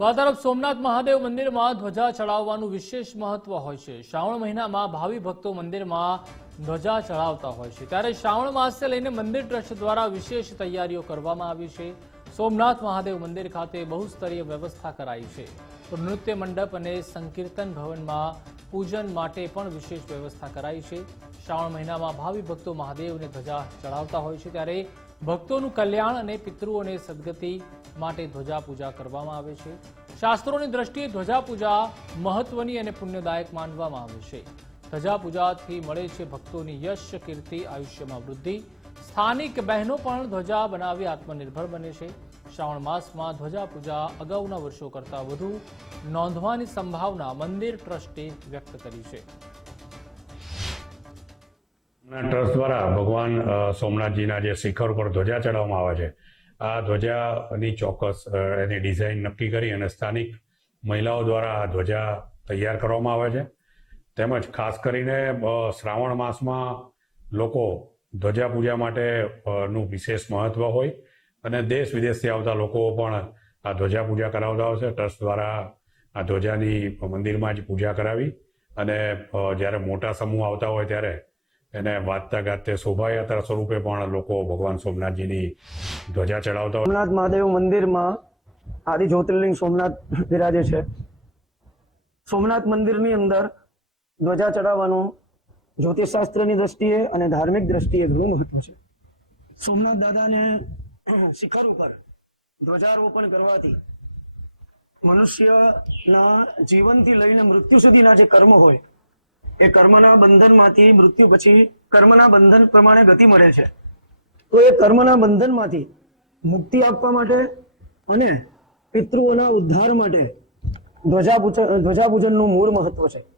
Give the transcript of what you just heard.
તો તરફ સોમનાથ મહાદેવ મંદિરમાં ધ્વજા ચડાવવાનું વિશેષ મહત્વ હોય છે. શ્રાવણ મહિનામાં ભાવિ ભક્તો મંદિરમાં ધ્વજા ચડાવતા હોય છે. ત્યારે શ્રાવણ માસને લઈને મંદિર ટ્રસ્ટ દ્વારા વિશેષ તૈયારીઓ કરવામાં આવી છે. સોમનાથ મહાદેવ મંદિર ખાતે બહુસ્તરીય વ્યવસ્થા કરાઈ છે. તો નૃત્ય મંડપ અને સંકીર્તન ભવનમાં પૂજન માટે પણ વિશેષ વ્યવસ્થા કરાઈ છે. શ્રાવણ મહિનામાં ભાવિ ભક્તો મહાદેવને ધ્વજા ચડાવતા હોય છે. ત્યારે ભક્તોનું કલ્યાણ અને પિતૃઓને સદગતિ માટે ધ્વજા કરવામાં આવે છે. શાસ્ત્રોની દ્રષ્ટિએ ધ્વજા મહત્વની અને પુણ્યદાયક માનવામાં આવે છે. પૂજાથી મળે છે ભક્તોની યશ, કીર્તિ, આયુષ્યમાં વૃદ્ધિ. સ્થાનિક બહેનો પણ ધ્વજા બનાવી આત્મનિર્ભર બને છે. શ્રાવણ માસમાં ધ્વજા પૂજા અગાઉના વર્ષો કરતાં વધુ નોંધવાની સંભાવના મંદિર ટ્રસ્ટે વ્યક્ત કરી છે. ટ્રસ્ટ દ્વારા ભગવાન સોમનાથજીના જે શિખર પર ધ્વજા ચડાવવામાં આવે છે આ ધ્વજાની ચોક્કસ એની ડિઝાઇન નક્કી કરી અને સ્થાનિક મહિલાઓ દ્વારા આ ધ્વજા તૈયાર કરવામાં આવે છે. તેમજ ખાસ કરીને શ્રાવણ માસમાં લોકો ધ્વજા પૂજા માટે નું વિશેષ મહત્વ હોય અને દેશ વિદેશથી આવતા લોકો પણ આ ધ્વજા પૂજા કરાવતા હોય છે. ટ્રસ્ટ દ્વારા આ ધ્વજાની મંદિરમાં જ પૂજા કરાવી અને જ્યારે મોટા સમૂહ આવતા હોય ત્યારે એને વાંચતા ગાતે શોભાયાત્રા સ્વરૂપે પણ લોકો ભગવાન સોમનાથજીની ધ્વજા ચડાવતા સોમનાથ મહાદેવ મંદિરમાં આદિ જ્યોતિર્લિંગ સોમનાથ બિરાજે છે. સોમનાથ મંદિરની અંદર ધ્વજા ચડાવવાનું જ્યોતિષશાસ્ત્રની દ્રષ્ટિએ અને ધાર્મિક દ્રષ્ટિએ ઘણું મહત્વ છે. સોમનાથ દાદાને શિખર ઉપર ધ્વજારોપણ કરવાથી મનુષ્યના જીવનથી લઈને મૃત્યુ સુધીના જે કર્મ હોય એ કર્મના બંધનમાંથી મૃત્યુ પછી કર્મના બંધન પ્રમાણે ગતિ મળે છે. તો એ કર્મના બંધનમાંથી મુક્તિ આપવા માટે અને પિતૃઓના ઉદ્ધાર માટે ધ્વજાપૂજન, ધ્વજાપૂજનનું મૂળ મહત્વ છે.